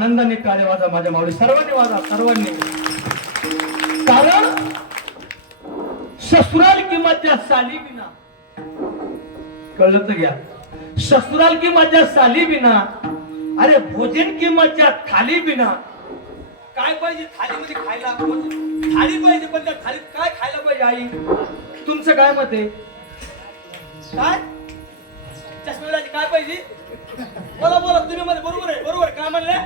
आनंदाने काळे वाजा माझ्या माऊली. सर्वांनी वाजा सर्वांनी. कारण ससुराल की माझ्या साली बिना कळलं तर घ्या. ससुराल की माझ्या साली बिना अरे भोजन की माझ्या थाली बिना काय पाहिजे थालीमध्ये खायला थाली पाहिजे पण त्या थालीत काय खायला पाहिजे आई? तुमचं काय मत आहे? काय? चष्मेदाची काय पाहिजे? बोला बोला तुम्ही मध्ये बरोबर आहे बरोबर आहे. काय म्हणले?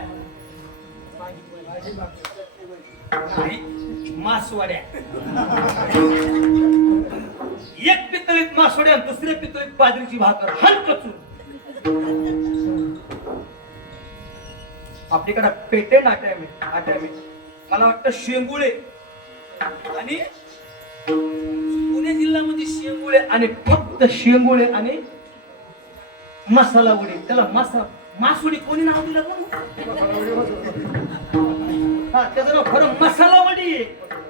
एक पितळीत मासवड्या दुसऱ्या पितळीत बाजरीची भाकर. हलकचून आपल्याकडे पेटे नाट्यामी नाट्यामी मला वाटतं शेंगुळे आणि पुणे जिल्ह्यामध्ये शेंगुळे आणि फक्त शेंगुळे आणि मसाला उडी त्याला मसाला मासवडी कोणी नाव दिलं पण? हा त्याचं नाव खरं मसाला वडी.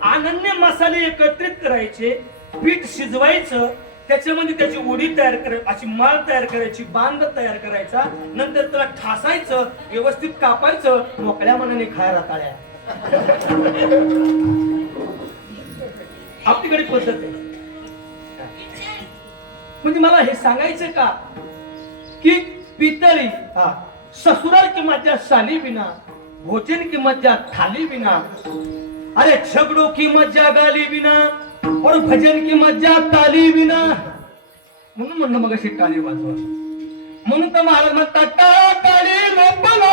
अनन्य मसाले एकत्रित करायचे पीठ शिजवायचं त्याच्यामध्ये त्याची उडी तयार कर अशी माळ तयार करायची बांध तयार करायचा नंतर त्याला ठासायचं व्यवस्थित कापायचं मोकळ्या मनाने खायला ताळ्या आपल्याकडे पद्धत आहे. म्हणजे मला हे सांगायचं का? की पितळी. हा. ससुराल की मज्जा साली बिना भोजन की मज्जा थाली बिना अरे झगड़ों की मज्जा गाली बिना और भजन की मज्जा ताली बिना म्हणून म्हणलं मग अशी टाळी वाजवा. म्हणून तर महाराज म्हणतात टाळा टाळी लोपला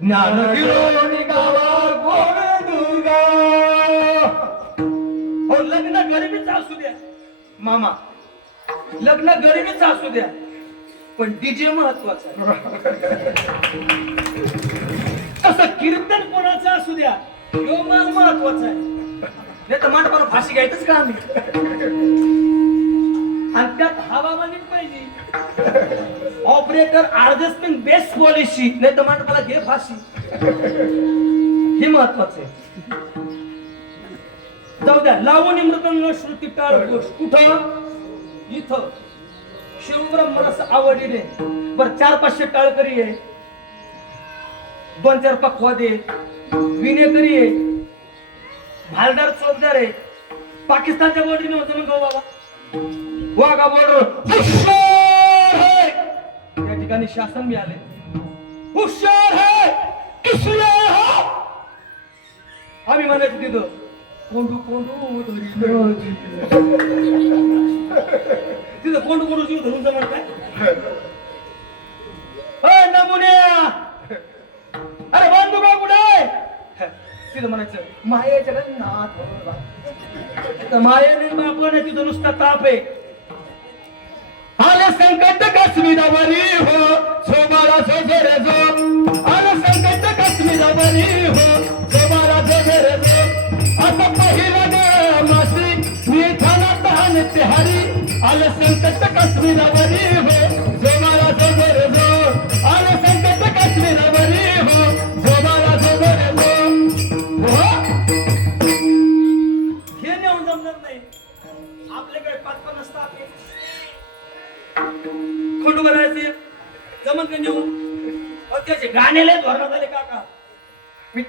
ज्ञान घेऊन गावा कोण दुर्गा. हो लग्न गरिबीच असू द्या. मामा लग्न गरिबीच असू द्या. पण डीजे महत्त्वाचा आहे. तसं कीर्तन कोणाचं असू द्या तो माल महत्त्वाचा आहे. नाही तर मांडपाला फाशी घ्यायचंच का आम्ही? आणि त्यात हवामानीच पाहिजे. ऑपरेटर ऍडजस्टमेंट बेस्ट पॉलिसी नाही तर मला घे फाशी. हे महत्वाचं आहे. जाऊ द्या लावणी मृदंग श्रुती टाळ घोष. कुठं? इथं. शिवब्रह्मणास आवडीने. बर चार पाचशे टाळकरी आहे. दोन चार पक्वाद आहे विनेकरी आहे. भालदार चौकदार आहे. पाकिस्तानच्या बॉर्डरीने होतो ना गो बाबा? वाघा बॉर्डर ठिकाणी शासन मिळाले हुशार है इसलिए हो. आम्ही म्हणायचं तिथं कोंडू कोंडू तिथं कोंडू कोंडू जीव धरून जमत काय नमुन्या. अरे बांधू का कुठे? तिथं म्हणायचं मायेच्या नाथ मायेने बापण तिथं नुसता ताप आहे. आल संकट कश्मीरावरी हो सोमारा सोजर जो. आलं संकट कश्मीरावरी हो सोमारा सोजर जो. आता पहिलं दे मासी मी थाना हान तिहारी. आल संकट कश्मीरावरी हो सोमारा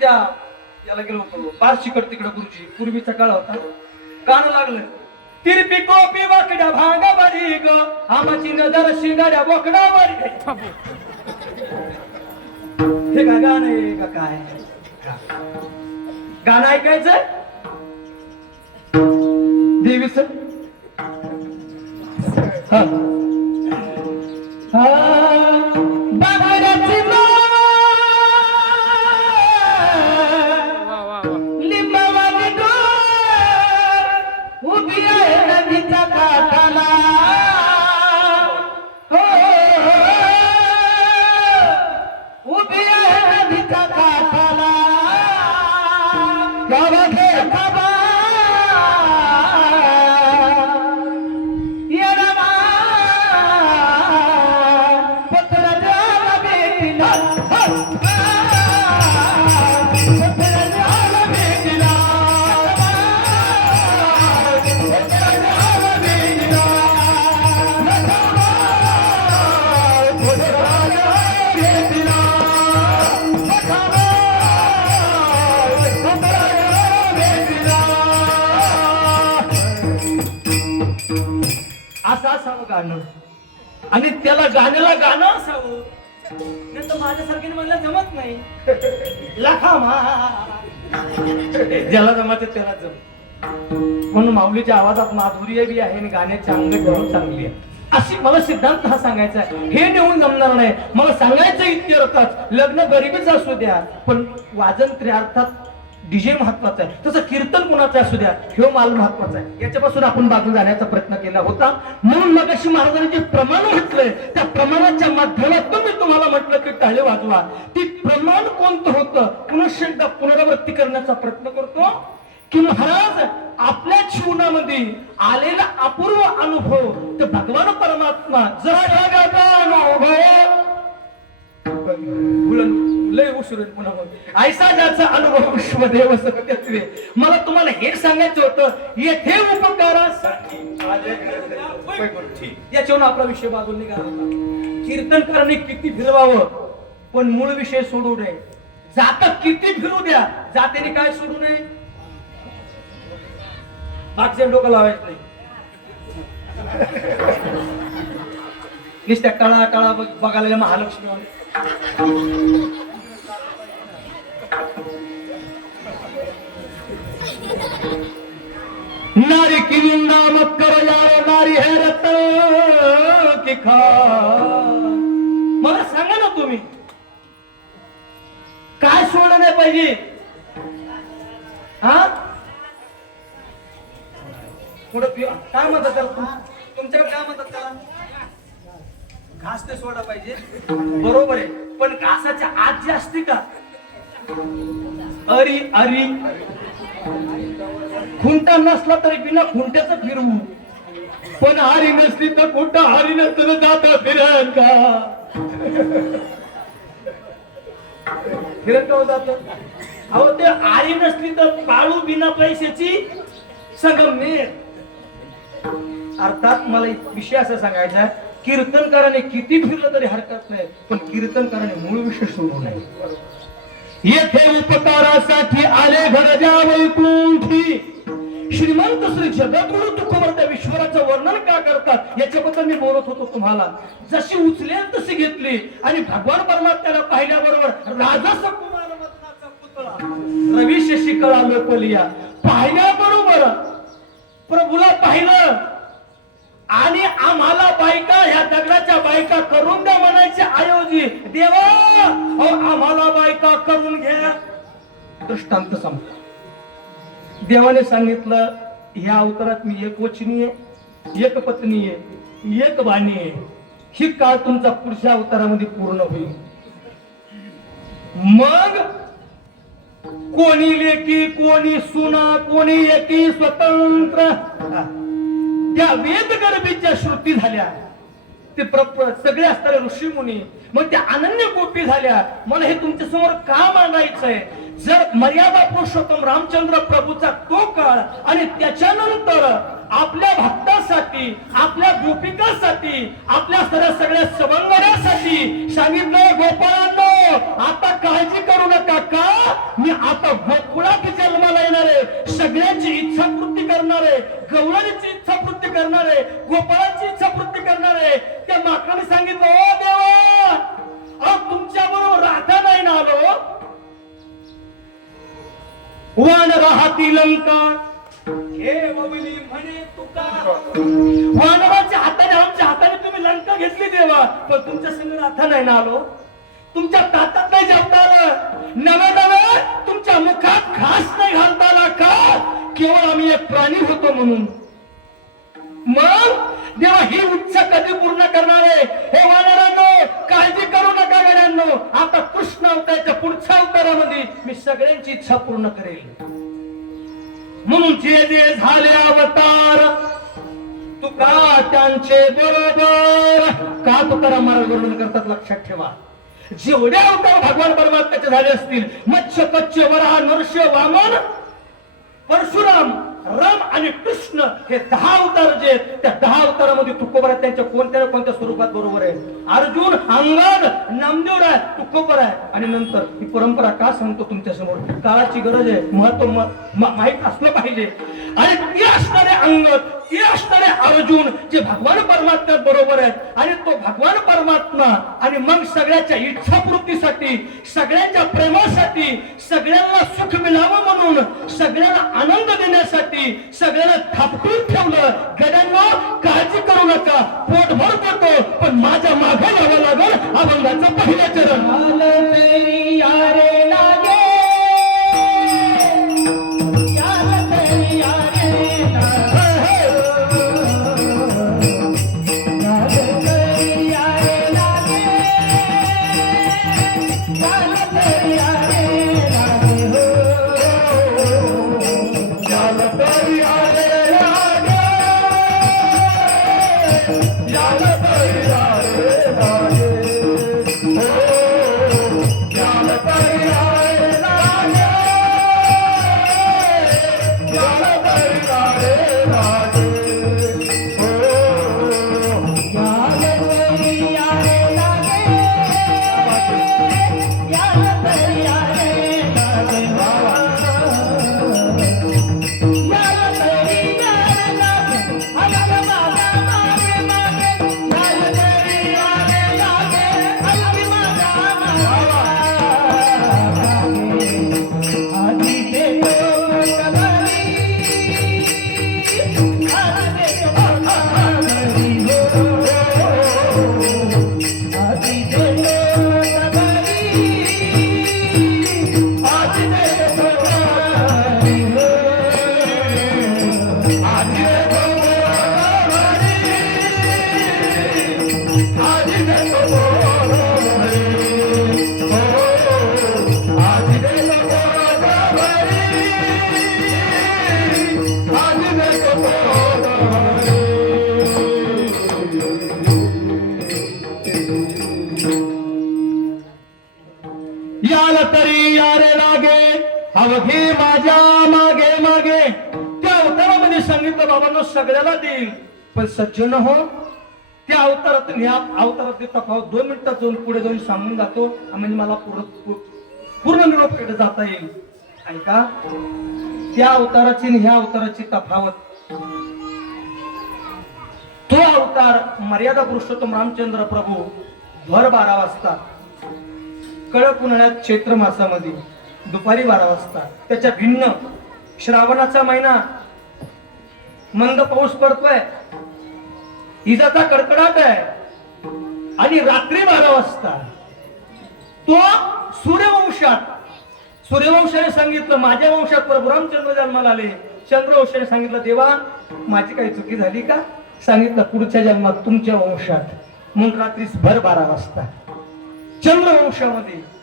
त्या याला गेलो होतो. बारशीकड तिकडे गुरुजी पूर्वीचा काळ होता. गाणं लागलं. तिरपी कोपी वाकड्या भागा बारी ग. आमाची नजर शिंगाड्या बोकडा बारी हे का गाणं आहे का काय? गाणं ऐकायचं? देवी देवीच हा. गाणं. आणि त्याला गाण्याला गाणं असावं. नाही तर माझ्यासारखीने म्हणलं जमत नाही. लाखा मा. ज्याला जमत त्याला जम. म्हणून माऊलीच्या आवाजात माधुर्य बी आहे आणि गाण्याची अंग घेऊन चांगली आहे. अशी मला सिद्धांत हा सांगायचा आहे. हे नेऊन जमणार नाही. मला सांगायचं इतके लग्न गरीबीच असू द्या पण वाजंत्री अर्थात डीजे महत्त्वाचा आहे तसं कीर्तन कुणाचं असू द्या हे माल महत्त्वाचा आहे याच्यापासून आपण बाजू जाण्याचा प्रयत्न केला होता. म्हणून मग अशी महाराजांनी जे प्रमाण म्हटलंय त्या प्रमाणाच्या माध्यमातून मी तुम्हाला म्हटलं की टाळे वाजवा. ती प्रमाण कोणतं होतं? पुनश्च एकदा पुनरावृत्ती करण्याचा प्रयत्न करतो की महाराज आपल्या जीवनामध्ये आलेला अपूर्व अनुभव तर भगवान परमात्मा जगाचा अनुभव लय उशीर पुन्हा मग ऐसा ज्याचा अनुभव विश्वदेव सत्यत्वे मला तुम्हाला हे सांगायचं होतं येथे उपकारासाठी आपला विषय बाजून निघाला होता. कीर्तनकाराने किती फिरवावं पण मूळ विषय सोडू नये. जात किती फिरू द्या जातीने काय सोडू नये? मागच्या डोकं लावायचं नाही. नुसत्या काळा काळा बघायला या महालक्ष्मी नारी की निंदा मत करो यारो नारी है की खा मला सांगा ना तुम्ही काय सोडलं नाही पाहिजे हा? पुढे काय म्हणतात त्याला तुमच्याकडे काय म्हणतात त्याला? घास ते सोडा पाहिजे. बरोबर आहे. पण घासाच्या आत जी असते का? अरी अरी. खुंटा नसला तरी बिना खुंट्याच फिरवू पण हारी नसली तर खुंटा हारी नसतं जाता फिरन का? फिरत का हो जात? अहो ते आरी नसली तर काळू बिना पैशाची संगमनेर अर्थात मला एक विषय असा सांगायचा कीर्तनकाराने किती फिरलं तरी हरकत नाही पण कीर्तनकाराने मूळ विषय सोडू नये. येथे उपकारासाठी आले घरजा वैकुंठी श्रीमंत श्री जगद्गुरु तुकोबर त्या विश्वराचं वर्णन का करतात? याच्याबद्दल मी बोलत होतो तुम्हाला. जशी उचलेल तशी घेतली. आणि भगवान परमात्म्याला पाहिल्याबरोबर राजस कुमार मदनाचा पुतळा. रवी शशिकळा लोकलिया पाहिल्याबरोबर प्रभूला पाहिलं. आणि आम्हाला बायका ह्या दगडाच्या बायका करून द्या म्हणायचे आयोजी. देवा आम्हाला बायका करून घ्या. दृष्टांत सांगतो देवाने सांगितलं ह्या अवतारात मी एक वचनीय एक पत्नी आहे एक बाणी आहे ही काळ तुमचा पुढच्या अवतारामध्ये पूर्ण होईल. मग कोणी लेकी कोणी सुना कोणी एकी स्वतंत्र. त्या वेद गर्भीच्या श्रुती झाल्या. ते प्रप सगळे असणारे ऋषी मुनी मग त्या अनन्य गोपी झाल्या. मला हे तुमच्यासमोर का मांडायचंय? जर मर्यादा पुरुषोत्तम रामचंद्र प्रभूचा तो काळ आणि त्याच्यानंतर आपल्या भक्तासाठी आपल्या गोपिकासाठी आपल्या सगळ्या सगळ्या सवंगड्यासाठी सांगितलं गोपाळांनो आता काळजी करू नका का? मी आता गोकुळात जन्माला येणार आहे सगळ्यांची इच्छा पूर्ती करणार आहे गवळणीची इच्छा पूर्ती करणार आहे गोपाळाची इच्छा पूर्ती करणार आहे त्या माकाने सांगितलं ओ देवा अ तुमच्या बरोबर राधा नाही ना आलो? वन राहती लंका. हे बबली म्हणे तुका. वानराच्या हाताने आमच्या हाताने तुम्ही लंका घेतली देवा. पण तुमच्या संग राथा नाही ना आलो. तुमच्या ताटात नाही जेवता आलं. नवे नवे तुमच्या मुखात घास नाही घालता आला का? केवळ आम्ही एक प्राणी होतो म्हणून. मग देवा ही इच्छा कधी पूर्ण करणार आहे? हो हे वानरांनो काळजी करू नका गड्यांनो. आता कृष्ण अवताराच्या पुढच्या अवतारामध्ये मी सगळ्यांची इच्छा पूर्ण करेल. म्हणून जे जे झाले अवतार तुका त्यांचे बरोबर का तुकाराम महाराज वर्णन करतात लक्षात ठेवा. जेवढे अवतार भगवान परमात्म्याचे झाले असतील मत्स्य कच्छ वराह नृष्य वामन परशुराम राम आणि कृष्ण हे दहा अवतार जे आहेत. त्या दहा अवतारामध्ये तुकोबर आहे त्यांच्या कोणत्या ना कोणत्या स्वरूपात बरोबर आहे? अर्जुन अंगद नामदेव आहे तुकोबर आहे. आणि नंतर ही परंपरा का सांगतो तुमच्यासमोर काळाची गरज आहे. महत्त्व माहीत माहीत असलं पाहिजे. आणि ते असणारे अंगद ते असणारे अर्जुन जे भगवान परमात्म्यात बरोबर आहेत आणि तो भगवान परमात्मा आणि मग सगळ्याच्या इच्छापूर्तीसाठी सगळ्यांच्या प्रेमासाठी सगळ्यांना सुख मिळावं म्हणून सगळ्यांना आनंद देण्यासाठी सगळ्यांना थापटून ठेवलं गड्यांना काळजी करू नका पोटभर करतो पण माझ्या मागे यावं लागल अभंगाचं पहिलं चरण. याल तरी माझ्या मागे मागे. त्या अवतारामध्ये सांगितलं बाबांना सगळ्याला देईल. पण सज्जन हो त्या अवतारातून ह्या अवतारात तफावत दोन मिनिटात जाऊन पुढे जाऊन सांगून जातो. म्हणजे मला पूर्ण पूर्ण निरोपकडे जाता येईल. ऐका त्या अवताराची आणि ह्या अवताराची तफावत. तो अवतार मर्यादा पुरुषोत्तम रामचंद्र प्रभू भर बारा वाजता कडक उन्हाळ्यात चैत्र मासामध्ये. दुपारी बारा वाजता. त्याच्या भिन्न श्रावणाचा महिना. मंद पाऊस पडतोय. इजाचा कडकडाट आहे. आणि रात्री बारा वाजता. तो सूर्यवंशात सूर्यवंशाने सांगितलं माझ्या वंशात प्रभू रामचंद्र जन्माला आले. चंद्रवंशाने सांगितलं देवा माझी काही चुकी झाली का? सांगितलं पुढच्या जन्मात तुमच्या वंशात. मग रात्री भर बारा वाजता. चंद्रवंशामध्ये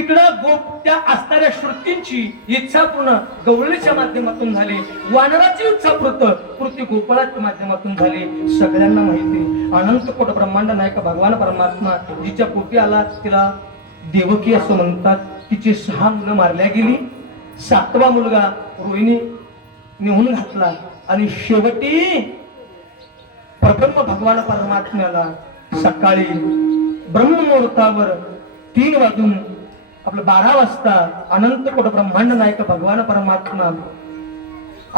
तिकडं गोप त्या असणाऱ्या श्रुतींची इच्छा पूर्ण गवळीच्या माध्यमातून झाली. वानराची इच्छा पूर्त कृती गोपाळाच्या माध्यमातून झाली. सगळ्यांना माहिती. अनंत कोट ब्रह्मांड नायक भगवान परमात्मा जिच्या पोटी आला तिला देवकी असं म्हणतात. तिची सहा मुलं मारल्या गेली. सातवा मुलगा रोहिणी नेऊन घातला. आणि शेवटी प्रब्रह्म भगवान परमात्म्याला सकाळी ब्रह्ममुहूर्तावर तीन वाजून आपलं बारा वाजता अनंत कोट ब्रह्मांड नायक भगवान परमात्मा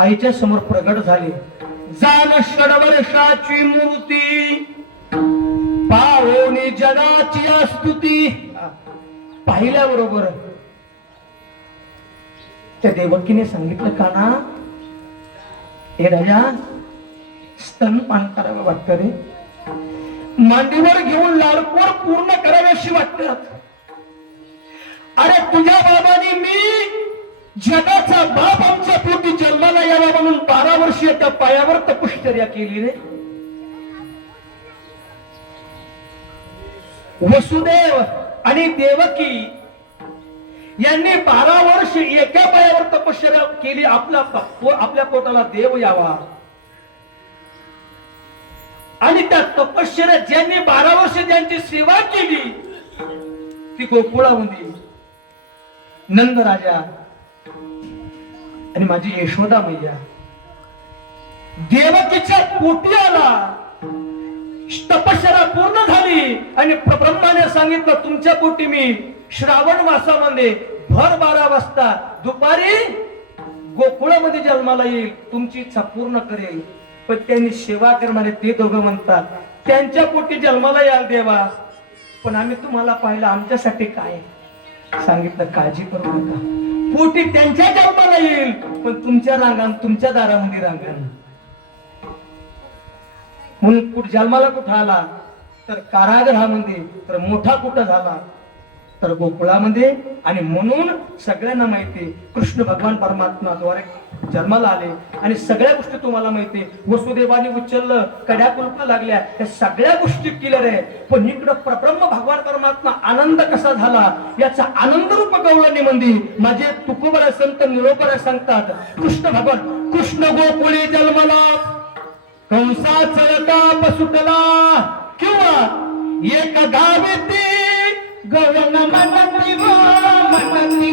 आईच्या समोर प्रगट झाले. जाण षडवर्षाची मूर्ती पावोनी जगाची स्तुती पाहिल्याबरोबर त्या देवकीने सांगितलं का ना हे राजा स्तनपान करावं वाटतं रे. मांडीवर घेऊन लाडकोर पूर्ण कराव्याशी वाटतात. अरे तुझ्या बाबाने मी जगाचा बाप आमच्या पोटी जन्माला यावा म्हणून बारा वर्षीय त्या पायावर तपश्चर्या केली रे. वसुदेव आणि देवकी यांनी बारा वर्ष एका पायावर तपश्चर्या केली. आपला आपल्या पोटाला देव यावा. आणि त्या तपश्चर्या ज्यांनी बारा वर्ष ज्यांची सेवा केली ती गोकुळामध्ये नंद राजा आणि माझी यशोदा मैया. देवकीच्या पोटी आला तपश्चर्या पूर्ण झाली आणि ब्रह्माने सांगितलं तुमच्या पोटी मी श्रावण मासामध्ये भर बारा वाजता दुपारी गोकुळामध्ये जन्माला येईल. तुमची इच्छा पूर्ण करेल. पण त्यांनी सेवा करणारे ते दोघं म्हणतात त्यांच्या पोटी जन्माला याल देवा पण आम्ही तुम्हाला पाहिलं आमच्यासाठी काय सांगितलं काळजी करू नका. पोटी त्यांच्या जन्माला येईल पण तुमच्या रांगान तुमच्या दारामध्ये रांगान म्हणून कुठ जन्माला कुठं आला तर कारागृहामध्ये तर मोठा कुठं झाला तर गोकुळामध्ये. आणि म्हणून सगळ्यांना माहिती कृष्ण भगवान परमात्माद्वारे जन्माला आले. आणि सगळ्या गोष्टी तुम्हाला माहिती वसुदेवाने उचललं कड्या कुलपा लागल्या. या सगळ्या गोष्टी क्लिअर आहे. पण इकडं प्रब्रह्म भगवान परमात्मा आनंद कसा झाला? याचा आनंद रूप गवळणी मंदी माझे तुकोबरा संत निरोपरा सांगतात कृष्ण भगवान कृष्ण गोकुळी जन्मला. कंसा चळका पसुकला किंवा एक गावी ती गवळण मनती व मनती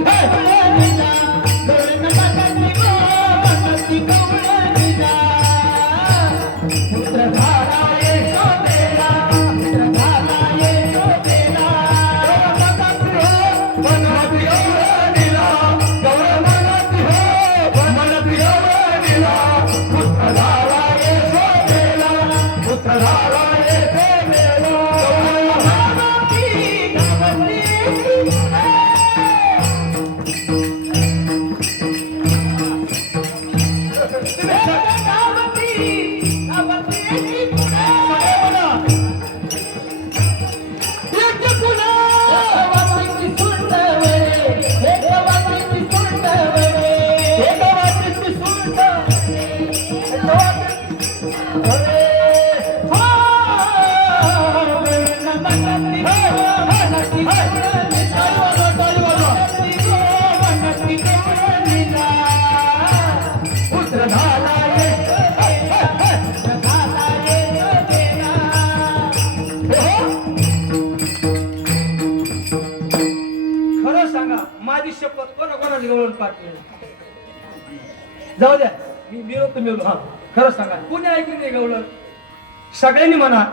द्या मी मिळवतो मिळलो हा खरं सांगा कोणी ऐकलं नाही गवळण सगळ्यांनी म्हणा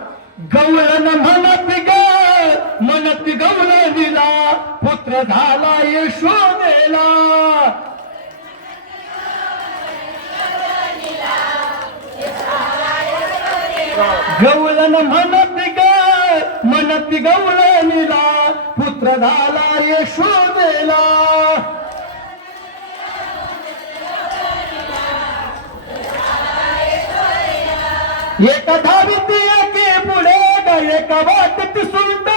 गवळण म्हणत ग म्हणत गवळण दिला पुत्र झाला यशोदेला गवळण म्हणत ग म्हणत गवळणीला पुत्र झाला यशोदेला एक धावती एके पुढे एक वाटत सुंट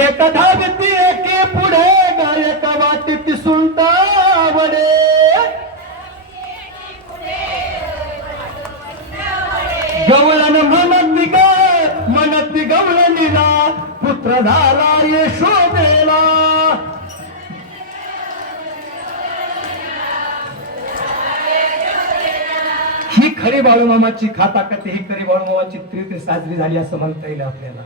एक धावती एके पुढे करी बाळूमामाची खाता कथे ही करी बाळूमामाची त्रिती साजरी झाली असं म्हणता येईल आपल्याला.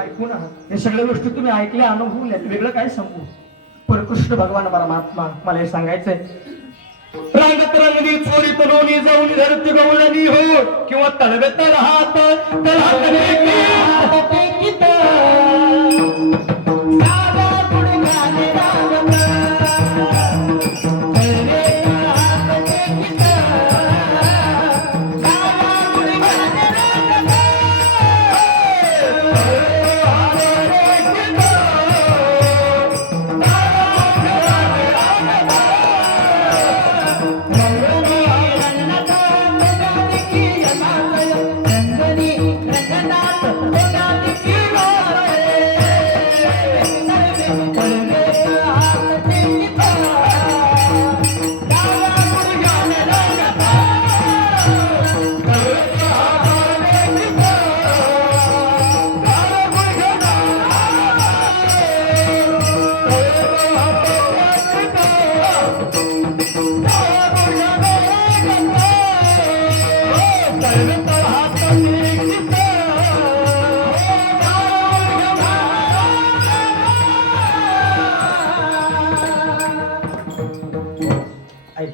ऐकून आहात. हे सगळ्या गोष्टी तुम्ही ऐकल्या अनुभवल्या वेगळं काय सांगू? पण कृष्ण भगवान परमात्मा मला हे सांगायचंय. रांगत रंगली चोरी तलोनी जाऊन धरती गवळणी हो किंवा तळवे तर हात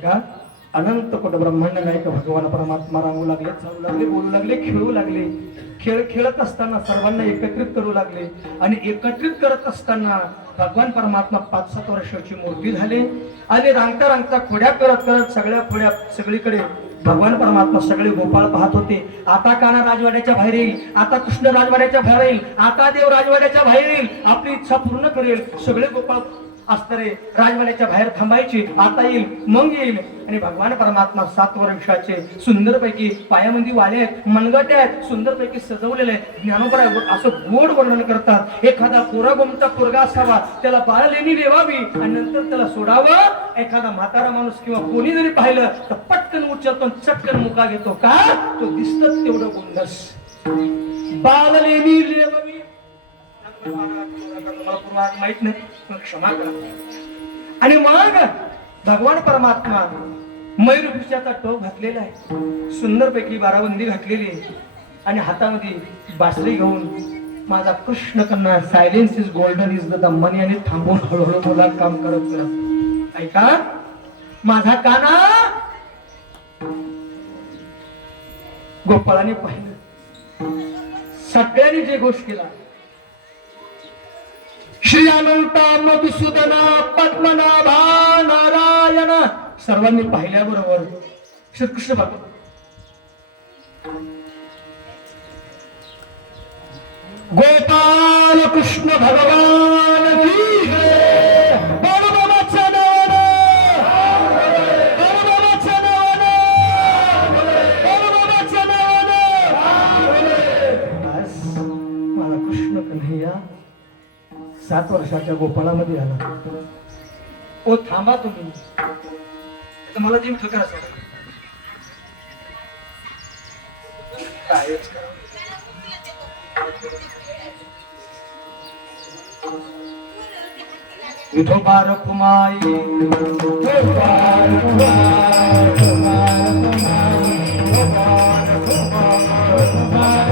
का? अनंत कोट ब्रह्मांड गायक भगवान परमात्मा रांगू लागले चालू लागले बोलू लागले खेळू लागले. खेळ खेळत असताना सर्वांना एकत्रित करू लागले. आणि एकत्रित करत असताना भगवान परमात्मा पाच सात वर्षाची मूर्ती झाले. आणि रांगता रांगता खोड्या करत करत सगळ्या खोड्या सगळीकडे भगवान परमात्मा सगळे गोपाळ पाहत होते. आता काना राजवाड्याच्या बाहेर येईल आता कृष्ण राजवाड्याच्या बाहेर येईल आता देव राजवाड्याच्या बाहेर येईल. आपली इच्छा पूर्ण करेल. सगळे गोपाळ असणारे राजवाड्याच्या बाहेर थांबायची. आता येईल मग येईल. आणि भगवान परमात्मा सात वर्षाचे सुंदरपैकी पायामध्ये वाले आहेत मनगटे आहेत सुंदरपैकी सजवलेले आहेत. असं गोड वर्णन करतात. एखादा कोरागुमचा पोरगा असावा त्याला बाळलेणी देवावी आणि नंतर त्याला सोडावं. एखादा म्हातारा माणूस किंवा कोणी जरी पाहिलं तर पटकन उचलतो चटकन मुका घेतो. का? तो दिसत तेवढं गोंडस बाळलेणी देवावी माहीत नाही. क्षमा करा. आणि मग भगवान परमात्मा मयूरभिषाचा टोप घातलेला आहे. सुंदरपैकी बाराबंदी घातलेली आहे. आणि हातामध्ये बासरी घेऊन माझा Krishna Kanna silence is golden is the Dammani आणि थांबून हळूहळू मला काम करत करत ऐका? माझा काना! गोपाळाने पाहिलं. सगळ्यांनी जे गोष्ट केला श्री अनंत मधुसूदन पद्मनाभा नारायण सर्वांनी पाहिल्याबरोबर श्रीकृष्ण भगवान गोपाल कृष्ण भगवान. सात वर्षाच्या गोपाळामध्ये आला. ओ थांबा तुम्ही. आता मला जीव ठकर कायच Vithoba Vithoba Rakhumai, Vithoba Rakhumai, Vithoba Rakhumai,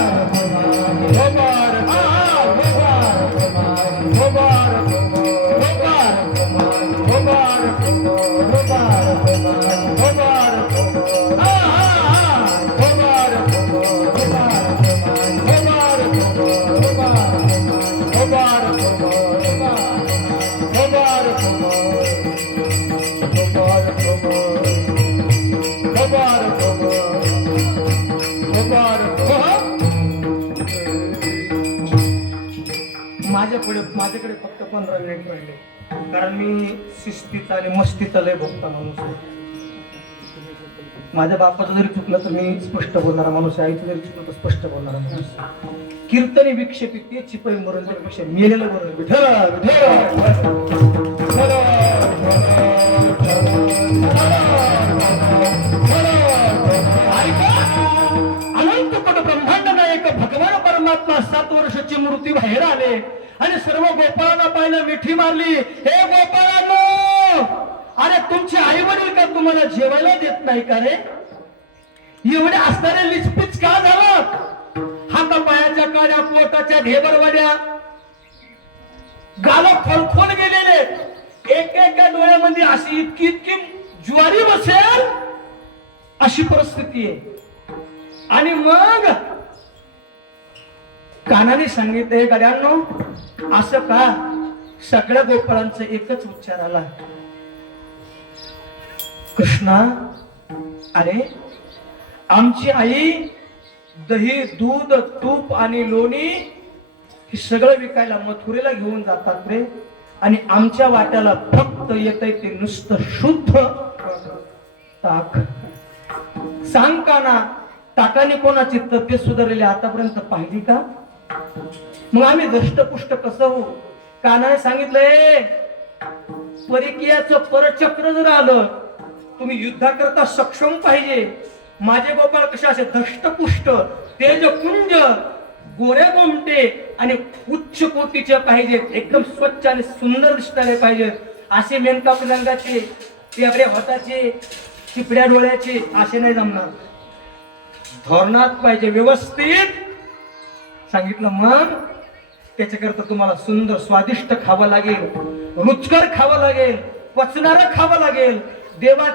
पंधरा मिनिट राहिले. कारण मी शिस्तीचा आणि मस्तीचा लय भोगता माणूस आहे. माझ्या बापाचं जरी चुकलं तर मी स्पष्ट बोलणारा माणूस आहे. आईचं जरी चुकलं तर स्पष्ट बोलणारा माणूस कीर्तनी विक्षेपी ते चिपळी मरण त्यापेक्षा मेलेलं बरं विठल विठ्ठल अनंत कोट ब्रह्मांड नायक भगवान परमात्मा सात वर्षाची मूर्ती बाहेर आले. आणि सर्व गोपाळांना पाहिलं मिठी मारली. हे गोपाळांनो अरे तुमचे आई वडील का तुम्हाला जेवायला देत नाही का रे? एवढे असणारे लिचपिच का झालं हातापायाच्या काड्या पोटाच्या ढेबरवाड्या गाल फळफोल गेलेले. एक एका डोळ्यामध्ये अशी इतकी इतकी ज्वारी बसेल? अशी परिस्थिती आहे. आणि मग कानाने सांगितले गड्यांनो असं का? सगळ्या गोपाळांचा एकच उच्चार आला कृष्णा अरे आमची आई दही दूध तूप आणि लोणी हे सगळं विकायला मथुरेला घेऊन जातात रे. आणि आमच्या वाट्याला फक्त येत ते नुसतं शुद्ध. ताक. सांग का ना ताकाने कोणाची तब्येत सुधारलेली आतापर्यंत पाहिली का? मग आम्ही दष्टपुष्ट कसं होऊ? कानाने सांगितलंय परिकियाचं परचक्र जर आलं तुम्ही युद्धाकरता सक्षम पाहिजे. माझे गोपाळ कसे असे धष्टपुष्ट तेजपुंज गोऱ्या गोमटे आणि उच्च कोटीचे पाहिजे एकदम स्वच्छ आणि सुंदर दिसणारे पाहिजे. असे मेनका रंगाचे पेबऱ्या हाताचे चिपड्या डोळ्याचे असे नाही जमणार. धोरणात पाहिजे व्यवस्थित. सांगितलं मग? त्याच्याकरता तुम्हाला सुंदर स्वादिष्ट खावं लागेल रुचकर खावं लागेल पचणारं खावं लागेल. देवा